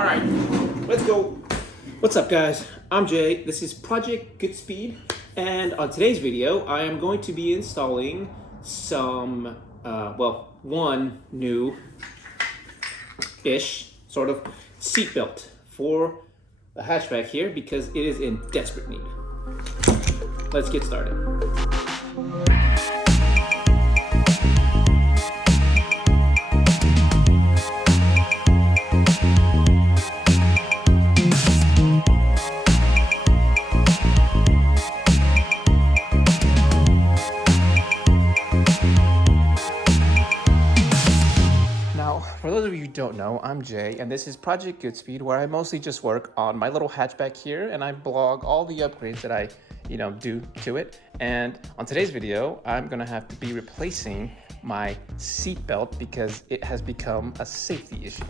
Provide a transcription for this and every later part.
All right, let's go. What's up, guys? I'm Jay. This is Project GoodSpeed, and on today's video, I am going to be installing some, one new-ish sort of seatbelt for the hatchback here because it is in desperate need. Let's get started. For those of you who don't know, I'm Jay, and this is Project GoodSpeed, where I mostly just work on my little hatchback here, and I blog all the upgrades that I, do to it. And on today's video, I'm gonna have to be replacing my seatbelt because it has become a safety issue.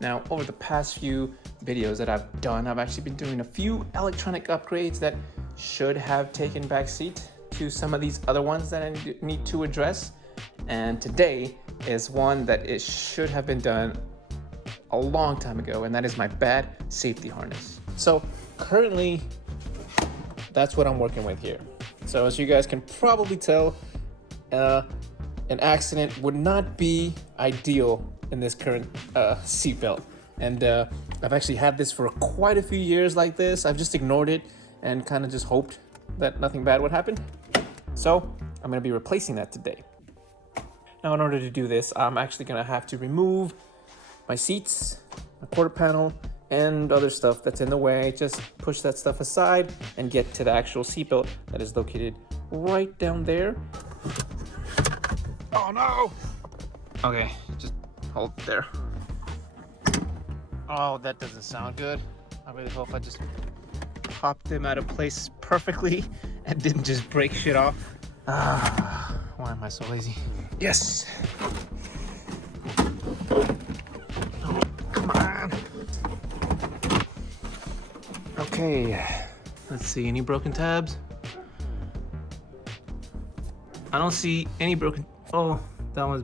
Now, over the past few videos that I've done, I've actually been doing a few electronic upgrades that should have taken backseat to some of these other ones that I need to address. And today is one that it should have been done a long time ago, and that is my bad safety harness. So currently, that's what I'm working with here. So as you guys can probably tell, an accident would not be ideal in this current seatbelt. And I've actually had this for quite a few years like this. I've just ignored it and kind of just hoped that nothing bad would happen. So I'm gonna be replacing that today. Now, in order to do this, I'm actually gonna have to remove my seats, my quarter panel, and other stuff that's in the way. Just push that stuff aside and get to the actual seatbelt that is located right down there. Oh no! Okay, just hold there. Oh, that doesn't sound good. I really hope I just popped them out of place perfectly and didn't just break shit off. Why am I so lazy? Yes! Oh, come on! Okay, let's see, any broken tabs? I don't see any broken, oh, that was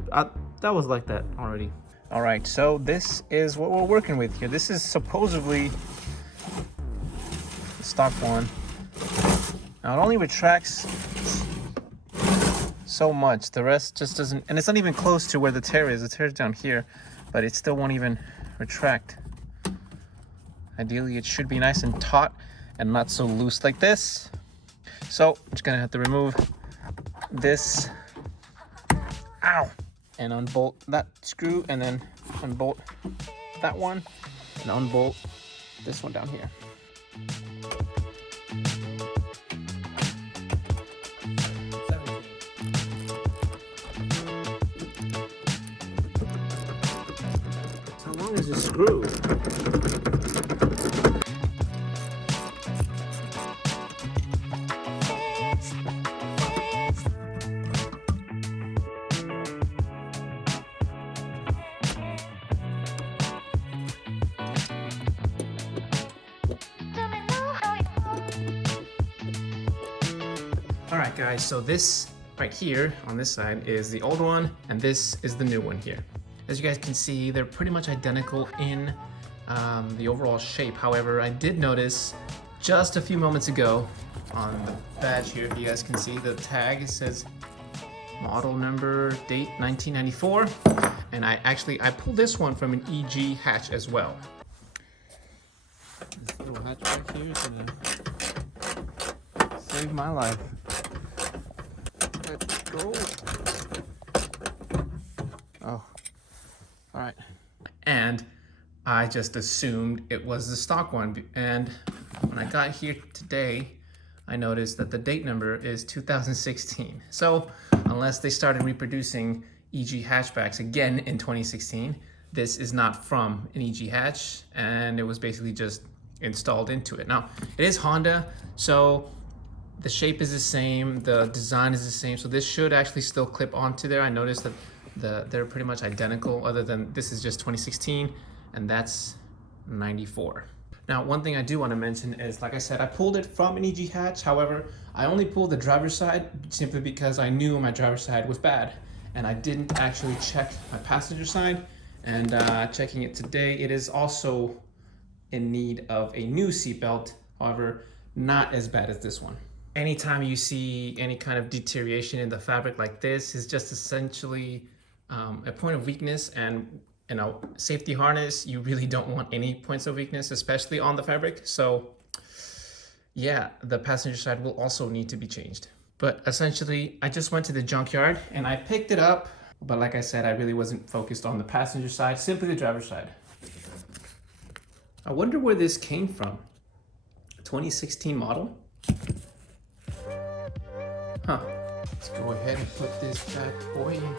like that already. All right, so this is what we're working with here. This is supposedly the stock one. Now it only retracts so much, the rest just doesn't, and it's not even close to where the tear is. The tear's down here, but it still won't even retract. Ideally, it should be nice and taut and not so loose like this. So I'm just gonna have to remove this, ow, and unbolt that screw, and then unbolt that one, and unbolt this one down here. Is a screw. All right, guys, so this right here on this side is the old one, and this is the new one here. As you guys can see, they're pretty much identical in the overall shape. However, I did notice just a few moments ago on the badge here, if you guys can see the tag, it says model number, date 1994. And I pulled this one from an EG hatch as well. This little hatchback here is gonna save my life. Let's go. Oh. All right, and I just assumed it was the stock one, and when I got here today, I noticed that the date number is 2016. So unless they started reproducing EG hatchbacks again in 2016, this is not from an EG hatch, and it was basically just installed into it. Now, it is Honda, so the shape is the same, the design is the same, so this should actually still clip onto there. I noticed that they're pretty much identical, other than this is just 2016 and that's 94. Now, one thing I do want to mention is, like I said, I pulled it from an EG hatch. However, I only pulled the driver's side simply because I knew my driver's side was bad, and I didn't actually check my passenger side. And checking it today, it is also in need of a new seatbelt. However, not as bad as this one. Anytime you see any kind of deterioration in the fabric like this, is just essentially a point of weakness. And safety harness, you really don't want any points of weakness, especially on the fabric. So yeah, the passenger side will also need to be changed. But essentially, I just went to the junkyard and I picked it up. But like I said, I really wasn't focused on the passenger side, simply the driver's side. I wonder where this came from. 2016 model? Huh. Let's go ahead and put this bad boy in here.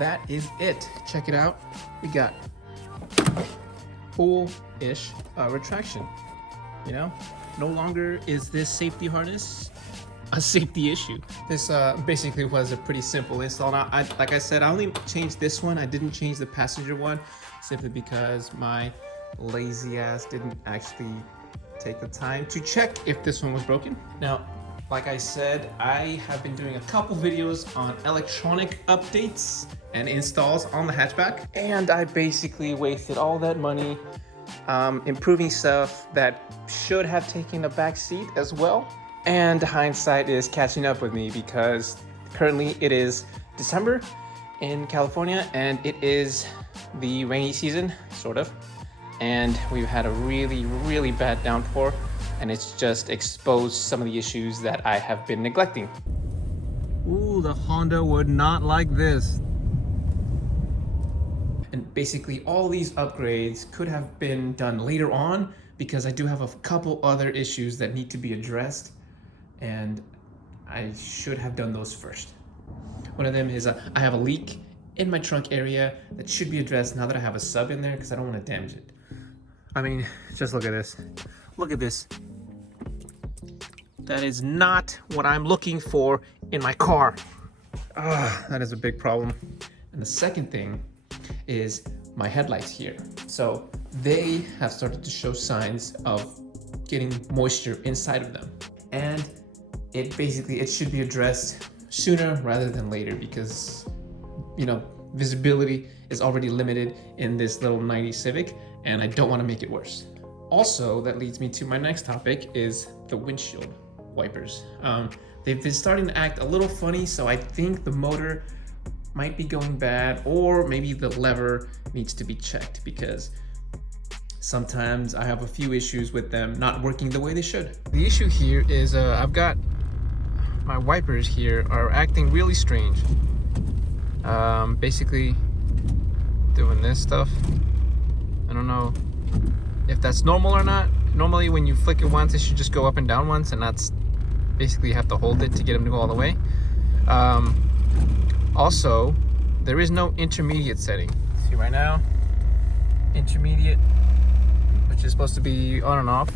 That is it. Check it out. We got full-ish retraction. You know, no longer is this safety harness a safety issue. This basically was a pretty simple install. Now, like I said, I only changed this one. I didn't change the passenger one simply because my lazy ass didn't actually take the time to check if this one was broken. Now, like I said, I have been doing a couple videos on electronic updates and installs on the hatchback, and I basically wasted all that money improving stuff that should have taken a back seat as well. And hindsight is catching up with me because currently it is December in California and it is the rainy season, sort of. And we've had a really, really bad downpour, and it's just exposed some of the issues that I have been neglecting. Ooh, the Honda would not like this. And basically all these upgrades could have been done later on because I do have a couple other issues that need to be addressed, and I should have done those first. One of them is I have a leak in my trunk area that should be addressed now that I have a sub in there because I don't want to damage it. I mean, just look at this. Look at this. That is not what I'm looking for in my car. That is a big problem. And the second thing is my headlights here. So they have started to show signs of getting moisture inside of them. And it should be addressed sooner rather than later because, you know, visibility is already limited in this little 90s Civic, and I don't want to make it worse. Also, that leads me to my next topic is the windshield wipers. They've been starting to act a little funny, so I think the motor might be going bad, or maybe the lever needs to be checked because sometimes I have a few issues with them not working the way they should. The issue here is I've got my wipers here are acting really strange. Basically doing this stuff. I don't know if that's normal or not. Normally when you flick it once, it should just go up and down once, and that's basically you have to hold it to get them to go all the way. Also, there is no intermediate setting. See right now, intermediate, which is supposed to be on and off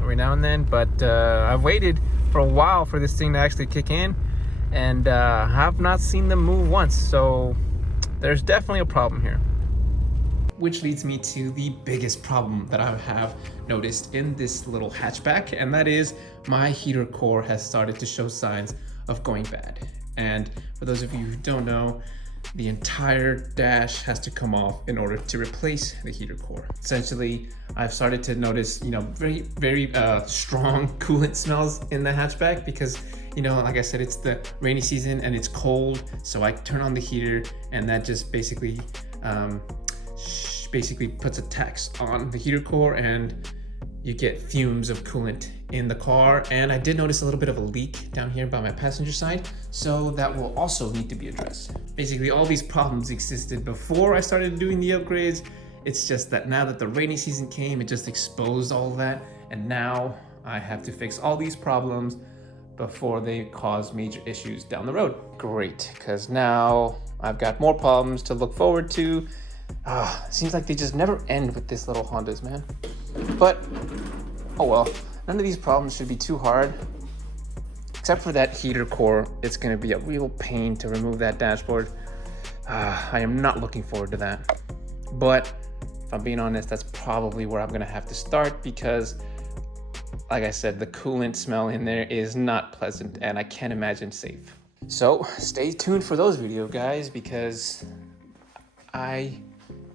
every now and then, but I've waited for a while for this thing to actually kick in, and have not seen them move once, so there's definitely a problem here. Which leads me to the biggest problem that I have noticed in this little hatchback, and that is my heater core has started to show signs of going bad. And for those of you who don't know, the entire dash has to come off in order to replace the heater core. Essentially, I've started to notice, you know, very strong coolant smells in the hatchback because, you know, like I said, it's the rainy season and it's cold. So I turn on the heater, and that just basically puts a tax on the heater core, and you get fumes of coolant in the car. And I did notice a little bit of a leak down here by my passenger side, so that will also need to be addressed. Basically, all these problems existed before I started doing the upgrades. It's just that now that the rainy season came, it just exposed all of that, and now I have to fix all these problems before they cause major issues down the road. Great, because now I've got more problems to look forward to. Seems like they just never end with this little Hondas, man. But, oh well, none of these problems should be too hard Except for that heater core, it's gonna be a real pain to remove that dashboard. I am not looking forward to that. But if I'm being honest, that's probably where I'm gonna have to start because, like I said, the coolant smell in there is not pleasant and I can't imagine safe. So stay tuned for those videos, guys, because I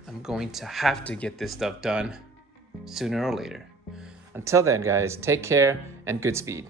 am going to have to get this stuff done sooner or later. Until then, guys, take care and Goodspeed.